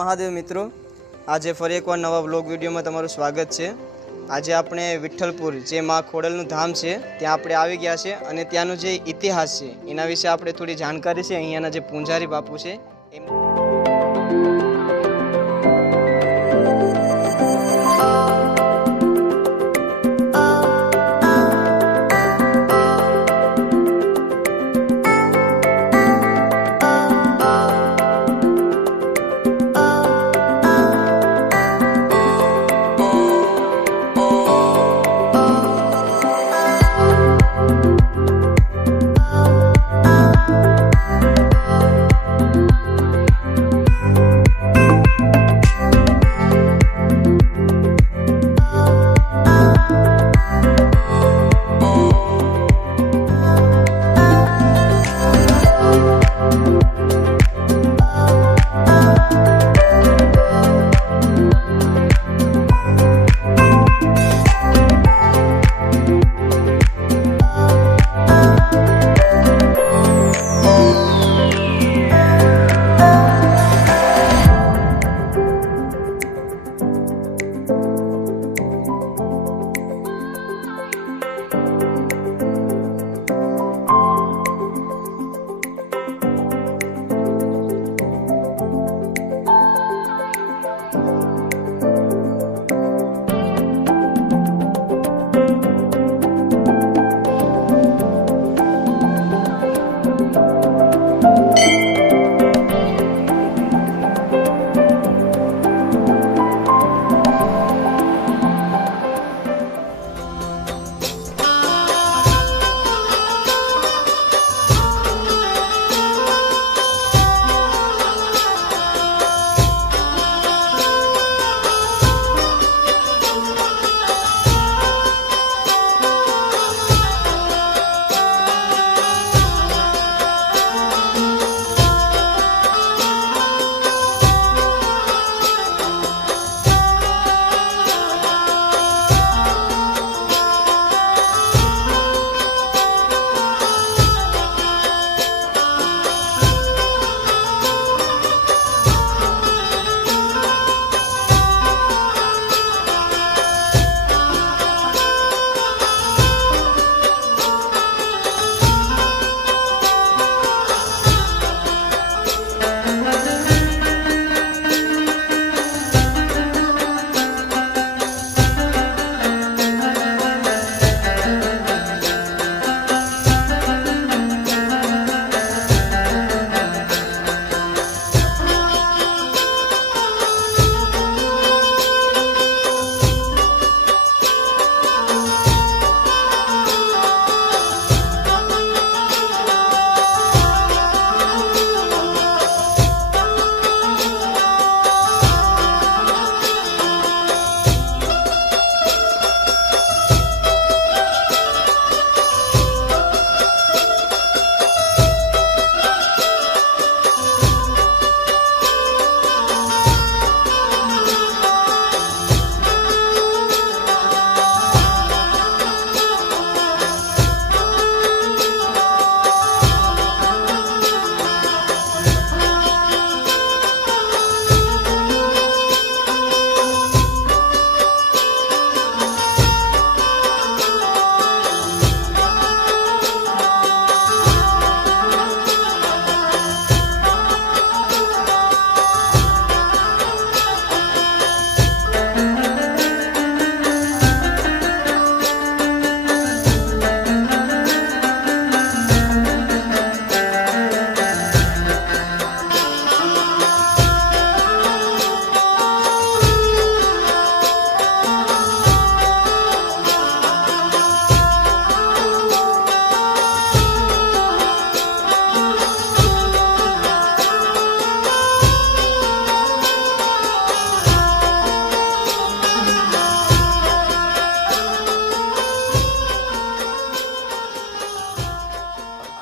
મહાદેવ મિત્રો, આજે ફરી એકવાર નવા વ્લોગ વિડીયોમાં તમારું સ્વાગત છે। આજે આપણે વિઠ્ઠલપુર જે માં ખોડલનું ધામ છે ત્યાં આપણે આવી ગયા છે અને ત્યાંનો જે ઇતિહાસ છે એના વિશે આપણે થોડી જાણકારી છે। અહીંયાના જે પૂંજારી બાપુ છે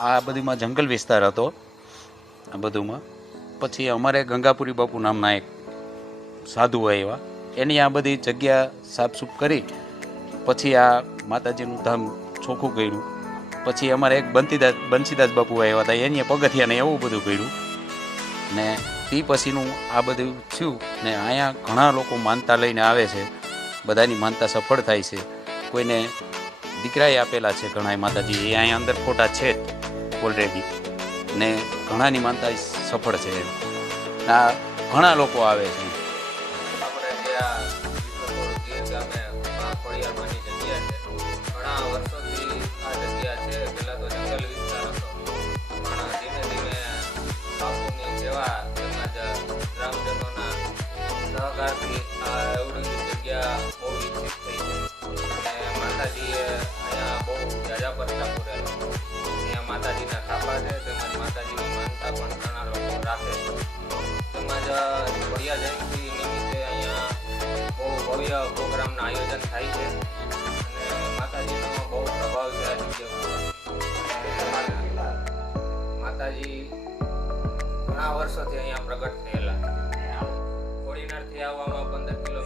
આ બધીમાં જંગલ વિસ્તાર હતો આ બધુંમાં। પછી અમારે ગંગાપુરી બાપુ નામના એક સાધુ આવ્યા, એની આ બધી જગ્યા સાફસૂફ કરી પછી આ માતાજીનું ધામ ચોખ્ખું કર્યું। પછી અમારે એક બંસીદાસ બાપુ આવ્યા હતા, એની પગથિયાને એવું બધું કર્યું ને તે પછીનું આ બધું થયું ને અહીંયા ઘણા લોકો માનતા લઈને આવે છે, બધાની માનતા સફળ થાય છે. કોઈને દીકરાએ આપેલા છે ઘણા માતાજી, એ અહીંયા અંદર ફોટા છે ઓલરેડી, ને ઘણાની માનતા સફળ છે. આ ઘણા લોકો આવે છે. આપણે જે આ વિઠ્ઠલપુર ગીર ગામે મા ખોડિયારમાંની જગ્યા છે, ઘણા વર્ષોથી આ જગ્યા છે. પહેલાં તો જંગલ વિસ્તાર હતો, પણ ધીમે ધીમે બાપુની સેવા તેમજ ગ્રામજનોના સહકારથી આ એવડી જગ્યા બહુ વિકસિત થઈ છે. અને માતાજીએ અહીંયા બહુ જાજા પરચા પૂરેલો. અહીંયા માતાજીના થાપા છે, તેમજ માતાજીની માનતા પણ ઘણા લોકો રાખે છે. તેમજ ખોડિયાર જયંતિ નિમિત્તે અહીંયા બહુ ભવ્ય પ્રોગ્રામનું આયોજન થાય છે અને માતાજીનો બહુ પ્રભાવ છે આ જગ્યા પર. માતાજી ઘણા વર્ષોથી અહીંયા પ્રગટ થયેલા છે. કોડીનારથી આવવામાં 15 કિલો